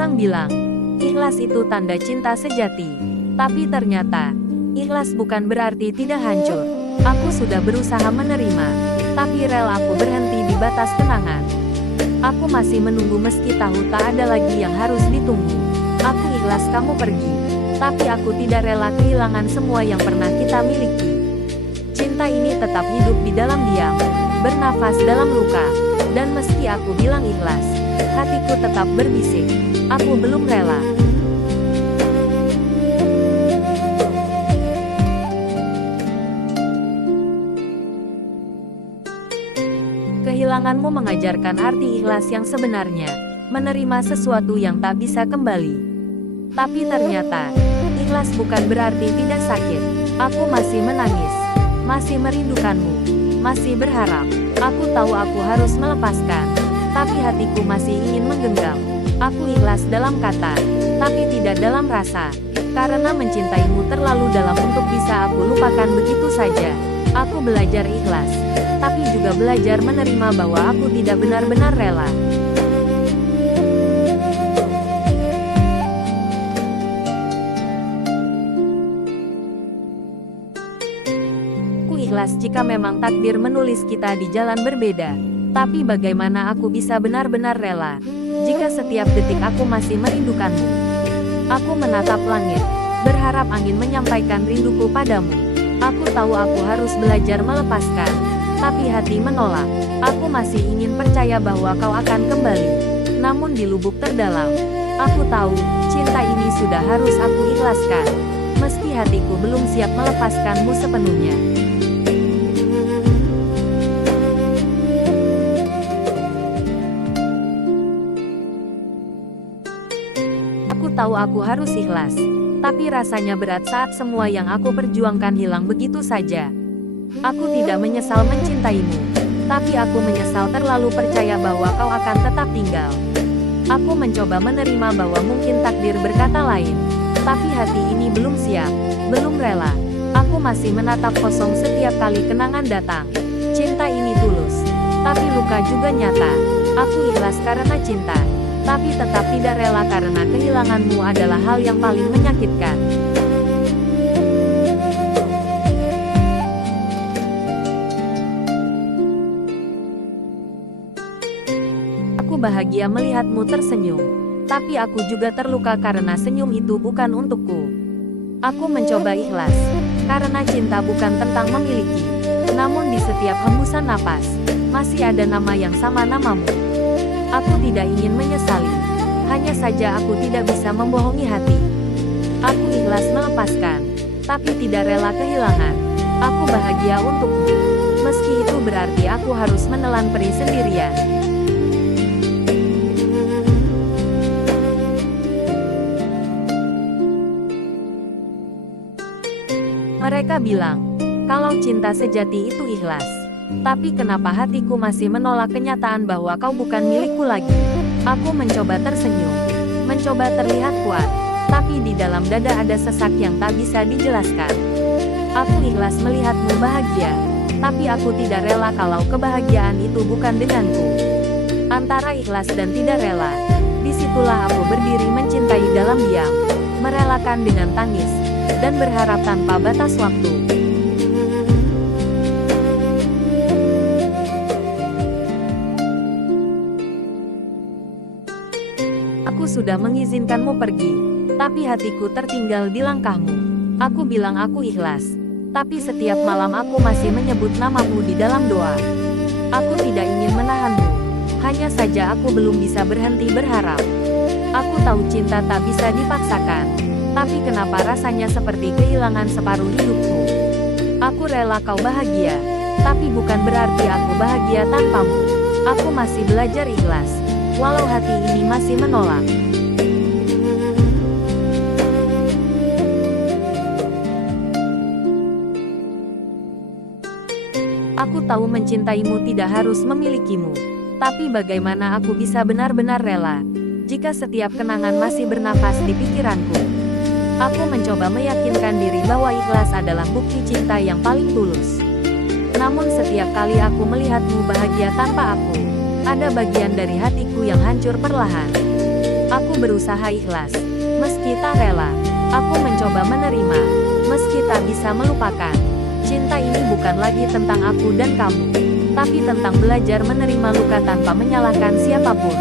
Orang bilang, ikhlas itu tanda cinta sejati. Tapi ternyata, ikhlas bukan berarti tidak hancur. Aku sudah berusaha menerima, tapi rel aku berhenti di batas kenangan. Aku masih menunggu meski tahu tak ada lagi yang harus ditunggu. Aku ikhlas kamu pergi, tapi aku tidak rela kehilangan semua yang pernah kita miliki. Cinta ini tetap hidup di dalam diam, bernafas dalam luka. Dan meski aku bilang ikhlas, hatiku tetap berbisik, aku belum rela. Kehilanganmu mengajarkan arti ikhlas yang sebenarnya, menerima sesuatu yang tak bisa kembali. Tapi ternyata, ikhlas bukan berarti tidak sakit. Aku masih menangis, masih merindukanmu, masih berharap. Aku tahu aku harus melepaskan, tapi hatiku masih ingin menggenggam. Aku ikhlas dalam kata, tapi tidak dalam rasa. Karena mencintaimu terlalu dalam untuk bisa aku lupakan begitu saja. Aku belajar ikhlas, tapi juga belajar menerima bahwa aku tidak benar-benar rela. Ikhlas jika memang takdir menulis kita di jalan berbeda. Tapi bagaimana aku bisa benar-benar rela, jika setiap detik aku masih merindukanmu? Aku menatap langit, berharap angin menyampaikan rinduku padamu. Aku tahu aku harus belajar melepaskan, tapi hati menolak. Aku masih ingin percaya bahwa kau akan kembali. Namun di lubuk terdalam, aku tahu, cinta ini sudah harus aku ikhlaskan. Meski hatiku belum siap melepaskanmu sepenuhnya. Tahu aku harus ikhlas, tapi rasanya berat saat semua yang aku perjuangkan hilang begitu saja. Aku tidak menyesal mencintaimu, tapi aku menyesal terlalu percaya bahwa kau akan tetap tinggal. Aku mencoba menerima bahwa mungkin takdir berkata lain, tapi hati ini belum siap, belum rela. Aku masih menatap kosong setiap kali kenangan datang. Cinta ini tulus, tapi luka juga nyata. Aku ikhlas karena cinta, tapi tetap tidak rela karena kehilanganmu adalah hal yang paling menyakitkan. Aku bahagia melihatmu tersenyum, tapi aku juga terluka karena senyum itu bukan untukku. Aku mencoba ikhlas, karena cinta bukan tentang memiliki. Namun di setiap hembusan napas, masih ada nama yang sama namamu. Aku tidak ingin menyesali, hanya saja aku tidak bisa membohongi hati. Aku ikhlas melepaskan, tapi tidak rela kehilangan. Aku bahagia untukmu, meski itu berarti aku harus menelan perih sendirian. Mereka bilang, kalau cinta sejati itu ikhlas. Tapi kenapa hatiku masih menolak kenyataan bahwa kau bukan milikku lagi? Aku mencoba tersenyum, mencoba terlihat kuat, tapi di dalam dada ada sesak yang tak bisa dijelaskan. Aku ikhlas melihatmu bahagia, tapi aku tidak rela kalau kebahagiaan itu bukan denganku. Antara ikhlas dan tidak rela, disitulah aku berdiri mencintai dalam diam, merelakan dengan tangis, dan berharap tanpa batas waktu. Aku sudah mengizinkanmu pergi, tapi hatiku tertinggal di langkahmu. Aku bilang aku ikhlas, tapi setiap malam aku masih menyebut namamu di dalam doa. Aku tidak ingin menahanmu, hanya saja aku belum bisa berhenti berharap. Aku tahu cinta tak bisa dipaksakan, tapi kenapa rasanya seperti kehilangan separuh hidupku? Aku rela kau bahagia, tapi bukan berarti aku bahagia tanpamu. Aku masih belajar ikhlas, walau hati ini masih menolak. Aku tahu mencintaimu tidak harus memilikimu, tapi bagaimana aku bisa benar-benar rela, jika setiap kenangan masih bernafas di pikiranku. Aku mencoba meyakinkan diri bahwa ikhlas adalah bukti cinta yang paling tulus. Namun setiap kali aku melihatmu bahagia tanpa aku, ada bagian dari hatiku yang hancur perlahan. Aku berusaha ikhlas. Meski tak rela, aku mencoba menerima. Meski tak bisa melupakan. Cinta ini bukan lagi tentang aku dan kamu, tapi tentang belajar menerima luka tanpa menyalahkan siapapun.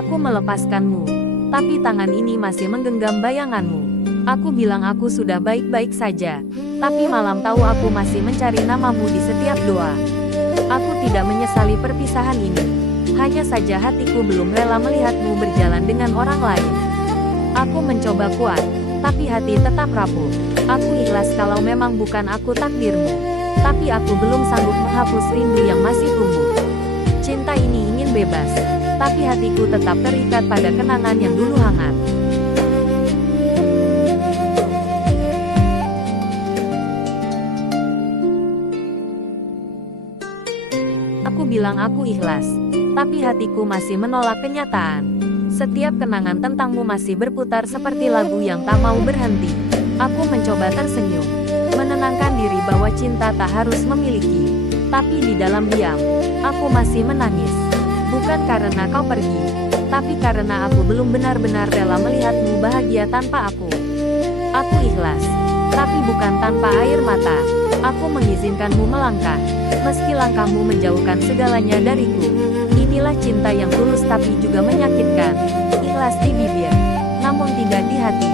Aku melepaskanmu, tapi tangan ini masih menggenggam bayanganmu. Aku bilang aku sudah baik-baik saja, tapi malam tahu aku masih mencari namamu di setiap doa. Aku tidak menyesali perpisahan ini, hanya saja hatiku belum rela melihatmu berjalan dengan orang lain. Aku mencoba kuat, tapi hati tetap rapuh. Aku ikhlas kalau memang bukan aku takdirmu, tapi aku belum sanggup menghapus rindu yang masih tumbuh. Cinta ini ingin bebas, tapi hatiku tetap terikat pada kenangan yang dulu hangat. Aku bilang aku ikhlas, tapi hatiku masih menolak kenyataan. Setiap kenangan tentangmu masih berputar seperti lagu yang tak mau berhenti. Aku mencoba tersenyum, menenangkan diri bahwa cinta tak harus memiliki. Tapi di dalam diam, aku masih menangis. Bukan karena kau pergi, tapi karena aku belum benar-benar rela melihatmu bahagia tanpa aku. Aku ikhlas, tapi bukan tanpa air mata. Aku mengizinkanmu melangkah, meski langkahmu menjauhkan segalanya dariku. Inilah cinta yang tulus tapi juga menyakitkan. Ikhlas di bibir, namun tidak di hati.